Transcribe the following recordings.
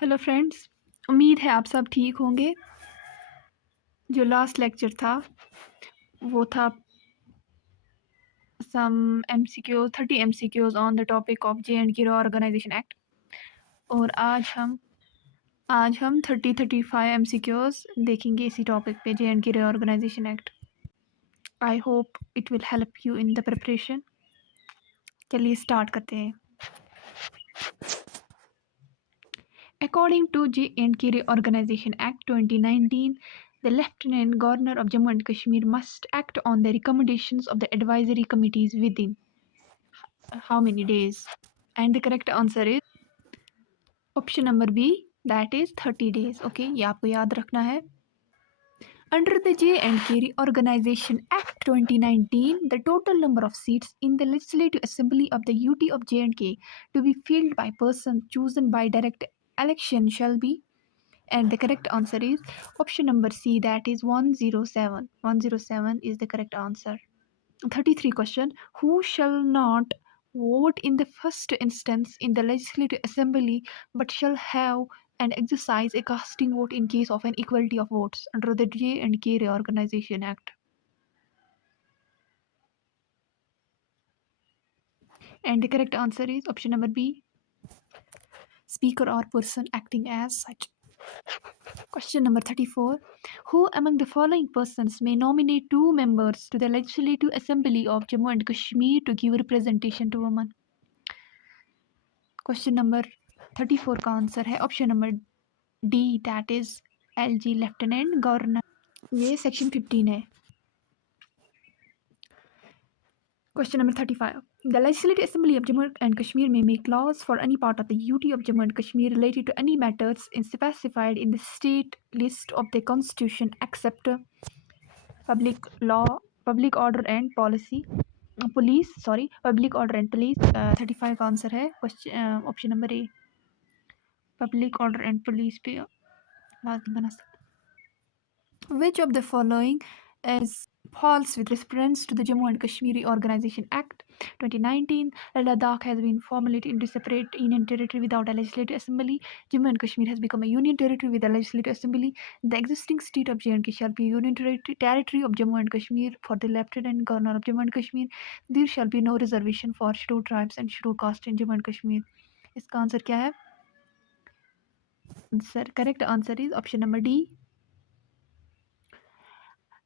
Hello friends, उम्मीद है आप सब ठीक होंगे। जो लास्ट लेक्चर था वो था सम MCQ 30 MCQs on the topic of J&K Reorganisation Act। और आज हम 35 MCQs देखेंगे इसी टॉपिक पे, J&K Reorganisation Act। I hope it will help you in the preparation. चलिए स्टार्ट करते हैं। According to J&K Reorganisation Act 2019, the Lieutenant Governor of Jammu and Kashmir must act on the recommendations of the advisory committees within how many days? And the correct answer is option number B, that is 30 days. Okay, ये आपको याद रखना है। Under the J&K Reorganisation Act 2019, the total number of seats in the Legislative Assembly of the UT of J&K to be filled by persons chosen by direct election shall be, and the correct answer is option number C, that is 107. 107 is the correct answer. 33 question. Who shall not vote in the first instance in the Legislative Assembly but shall have and exercise a casting vote in case of an equality of votes under the J&K Reorganisation Act? And the correct answer is option number B, speaker or person acting as such. Question number 34. Who among the following persons may nominate 2 members to the Legislative Assembly of Jammu and Kashmir to give representation to women? Question number 34 का answer है option number D, that is LG Lieutenant Governor। ये section 15 है। Question number 35. The Legislative Assembly of Jammu and Kashmir may make laws for any part of the UT of Jammu and Kashmir related to any matters specified in the state list of the Constitution except public law, public order and policy, police, sorry, public order and police। 35 का answer है option number A, public order and police पे लाजमी बना सकते। Which of the following is false with reference to the Jammu and Kashmir Reorganisation Act 2019? Ladakh has been formulated into separate union territory without a legislative assembly. Jammu and Kashmir has become a union territory with a legislative assembly. The existing state of J&K shall be a union territory of Jammu and Kashmir for the Lieutenant Governor of Jammu and Kashmir. There shall be no reservation for scheduled tribes and scheduled caste in Jammu and Kashmir. इसका answer क्या है? Sir, correct answer is option number D,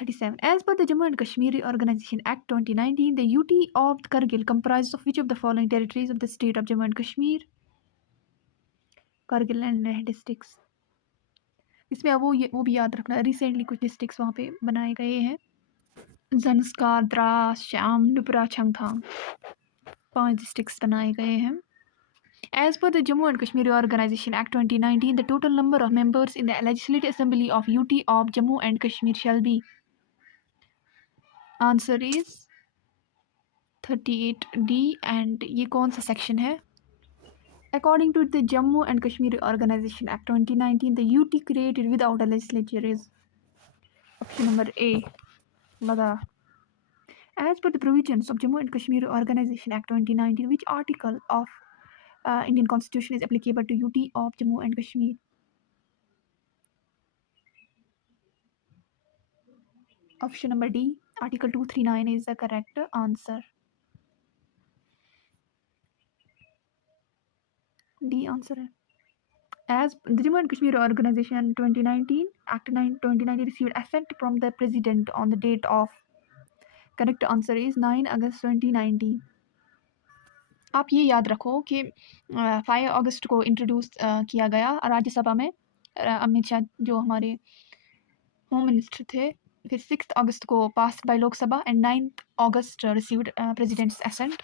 37. As per the Jammu and Kashmir Reorganisation Act 2019, the UT of Kargil comprises of which of the following territories of the state of Jammu and Kashmir? Kargil and Leh districts. इसमें वो भी याद रखना, recently कुछ districts वहाँ पे बनाए गए हैं। जंस्कार, द्रास, श्याम, नुपुरा, छंगथांग, 5 डिस्ट्रिक्ट्स बनाए गए हैं। As per the Jammu and Kashmir Reorganisation Act 2019, the total number of members in the Legislative Assembly of UT of Jammu and Kashmir shall be. Answer is 38D, and ये कौन सा सेक्शन है? According to the Jammu and Kashmir Reorganisation Act 2019, the UT created without a legislature is option number A, Ladakh. As per the provisions of Jammu and Kashmir Reorganisation Act 2019, which article of Indian Constitution is applicable to UT of Jammu and Kashmir? Option number D, Article 239 is the correct answer. D answer है। As the Jammu and Kashmir Reorganisation 2019 Act 2019 received assent from the President on the date of, correct answer is 9 August 2019। आप ये याद रखो कि 5 अगस्त को introduce किया गया राज्यसभा में, अमित शाह जो हमारे होम मिनिस्टर थे। फिर 6 अगस्त को pass by Lok Sabha and 9 August received president's assent.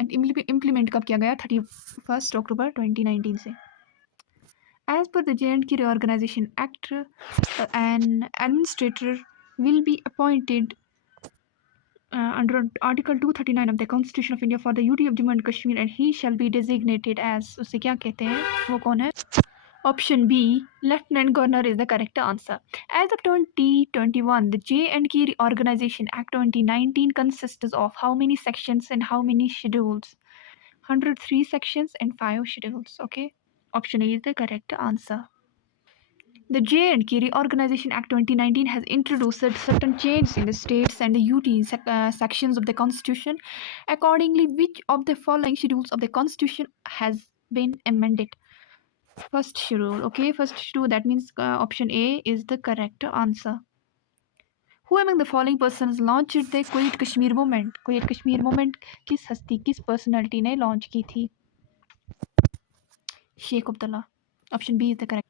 And implement कब किया गया? 31 अक्टूबर 2019 से। As per the J&K Reorganisation Act, an administrator will be appointed under Article 239 of the Constitution of India for the UT of Jammu and Kashmir, and he shall be designated as, उसे क्या कहते हैं, वो कौन है? Option B, Lieutenant Governor is the correct answer. As of 2021, the J&K Reorganisation Act 2019 consists of how many sections and how many schedules? 103 sections and 5 schedules. Okay. Option A is the correct answer. The J&K Reorganisation Act 2019 has introduced certain changes in the states and the UT sections of the Constitution. Accordingly, which of the following schedules of the Constitution has been amended? First schedule, okay, first schedule, that means option A is the correct answer. Who among the following persons launched the Quit Kashmir movement? Quit Kashmir movement किस हस्ती किस personality ने launch की थी? Sheikh Abdullah. Option B is the correct.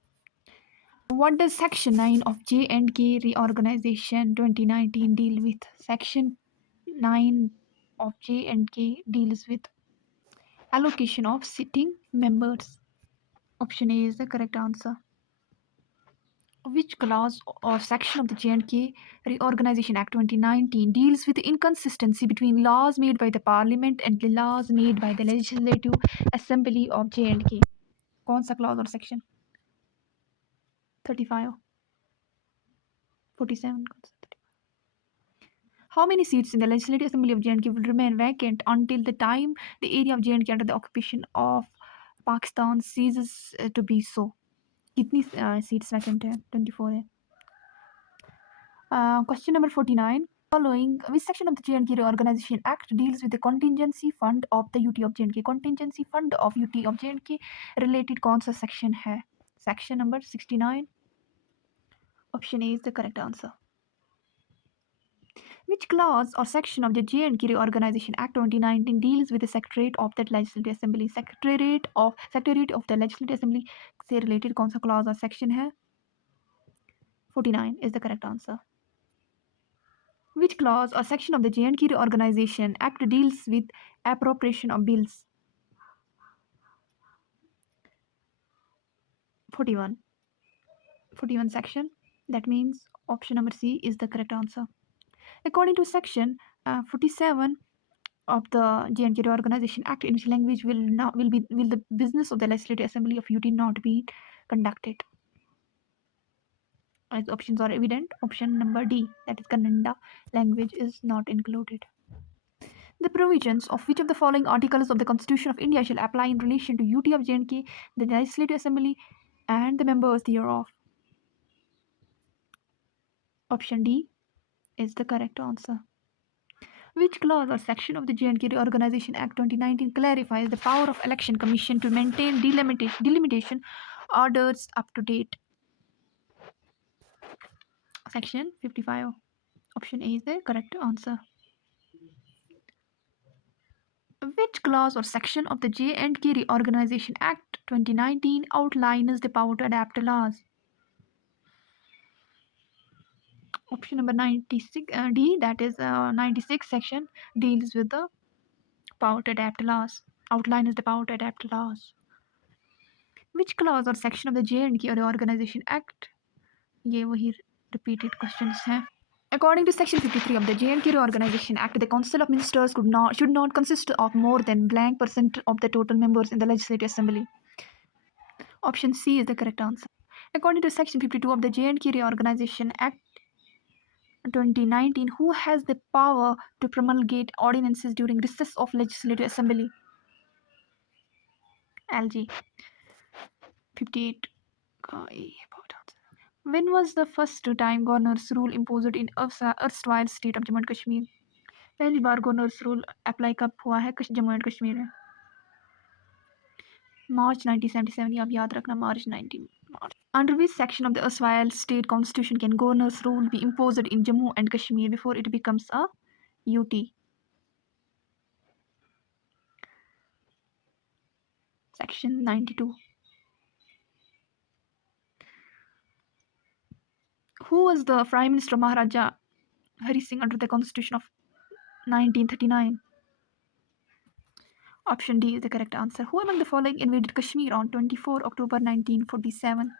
What does Section 9 of J&K Reorganisation 2019 deal with? Section 9 of J&K deals with allocation of sitting members. Option A is the correct answer. Which clause or section of the J&K Reorganisation Act 2019 deals with the inconsistency between laws made by the Parliament and the laws made by the Legislative Assembly of J&K? कौन सा clause और section? 35, 47. How many seats in the Legislative Assembly of J&K will remain vacant until the time the area of J&K under the occupation of Pakistan ceases to be so? कितनी seats vacant है? 24 है. Question number 49. Following which section of the J&K Reorganisation Act deals with the contingency fund of the UT of J&K? Contingency fund of UT of J&K related कौन सा section है? Section number 69. Option A is the correct answer. Which clause or section of the J&K Reorganisation Act 2019 deals with the Secretariat of the Legislative Assembly? Secretariat of the Legislative Assembly से related कौन सा clause or section है? 49 is the correct answer. Which clause or section of the J&K Reorganisation Act deals with appropriation of bills? 41. 41 section. That means option number C is the correct answer. According to section 47 of the J&K Reorganisation Act, in which language will the business of the Legislative Assembly of UT not be conducted? As options are evident, option number D, that is Kannada language, is not included. The provisions of which of the following articles of the Constitution of India shall apply in relation to UT of J&K, the Legislative Assembly, and the members thereof? Option D is the correct answer. Which clause or section of the J&K Reorganisation Act 2019 clarifies the power of Election Commission to maintain delimitation orders up to date? Section 55. Option A is the correct answer. Which clause or section of the J&K Reorganisation Act 2019 outlines the power to adapt laws? Option number 96 D, that is 96 section, deals with the power to adapt laws. Outlines the power to adapt laws. Which clause or section of the J&K Reorganisation Act? ये वही repeated questions हैं. According to Section 53 of the J&K Reorganisation Act, the Council of Ministers should not consist of more than blank percent of the total members in the Legislative Assembly. Option C is the correct answer. According to Section 52 of the J&K Reorganisation Act 2019, who has the power to promulgate ordinances during recess of Legislative Assembly? LG. 58. When was the first time governor's rule imposed in erstwhile state of Jammu and Kashmir? पहली बार governor's rule apply कब हुआ है Jammu and Kashmir में? March 1977. ये आप याद रखना, March 19. Under which section of the erstwhile state constitution can governor's rule be imposed in Jammu and Kashmir before it becomes a UT? Section 92. Who was the Prime Minister Maharaja Hari Singh under the Constitution of 1939? Option D is the correct answer. Who among the following invaded Kashmir on 24 October 1947?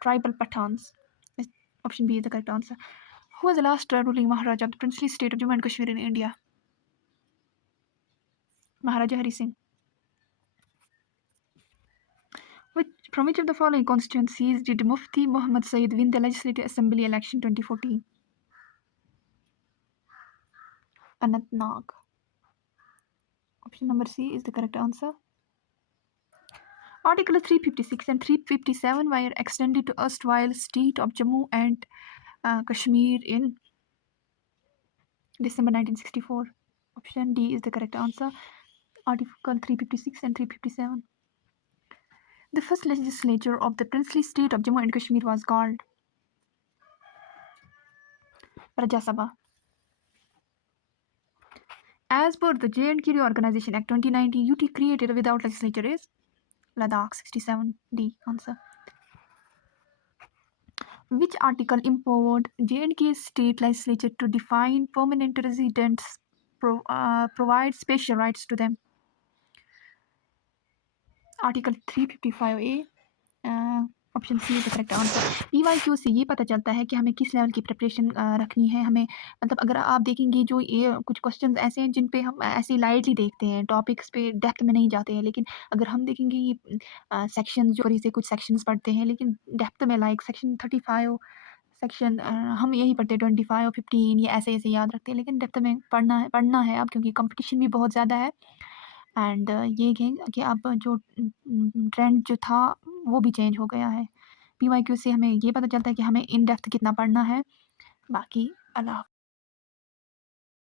Tribal Pathans. Option B is the correct answer. Who was the last ruling Maharaja of the princely state of Jammu and Kashmir in India? Maharaja Hari Singh. From which of the following constituencies did Mufti Muhammad Saeed win the Legislative Assembly election 2014? Anantnag. Option number C is the correct answer. Article 356 and 357 were extended to erstwhile state of Jammu and Kashmir in December 1964. Option D is the correct answer. Article 356 and 357. The first legislature of the princely state of Jammu and Kashmir was called Sabha. As per the J&K Reorganisation Act 2019, UT created without legislature is Ladakh. 67D answer. Which article empowered J&K state legislature to define permanent residents, provide special rights to them? Article 355A. Option C is the correct answer. PYQ से ये पता चलता है कि हमें किस level की preparation रखनी है। हमें मतलब अगर आप देखेंगे जो ये कुछ क्वेश्चंस ऐसे हैं जिन पे हम ऐसे लाइटली देखते हैं, टॉपिक्स पे डेप्थ में नहीं जाते हैं, लेकिन अगर हम देखेंगे ये सेक्शन जो से कुछ सेक्शंस पढ़ते हैं लेकिन डेप्थ में लाइक सेक्शन 35 सेक्शन हम यही पढ़ते हैं 25 और 15 ये ऐसे ऐसे याद रखते हैं, लेकिन डेप्थ में पढ़ना है अब क्योंकि कंपटीशन भी बहुत ज़्यादा है। एंड ये कि अब जो ट्रेंड जो था वो भी चेंज हो गया है। PYQ से हमें ये पता चलता है कि हमें इन डेप्थ कितना पढ़ना है। बाकी अल्लाह।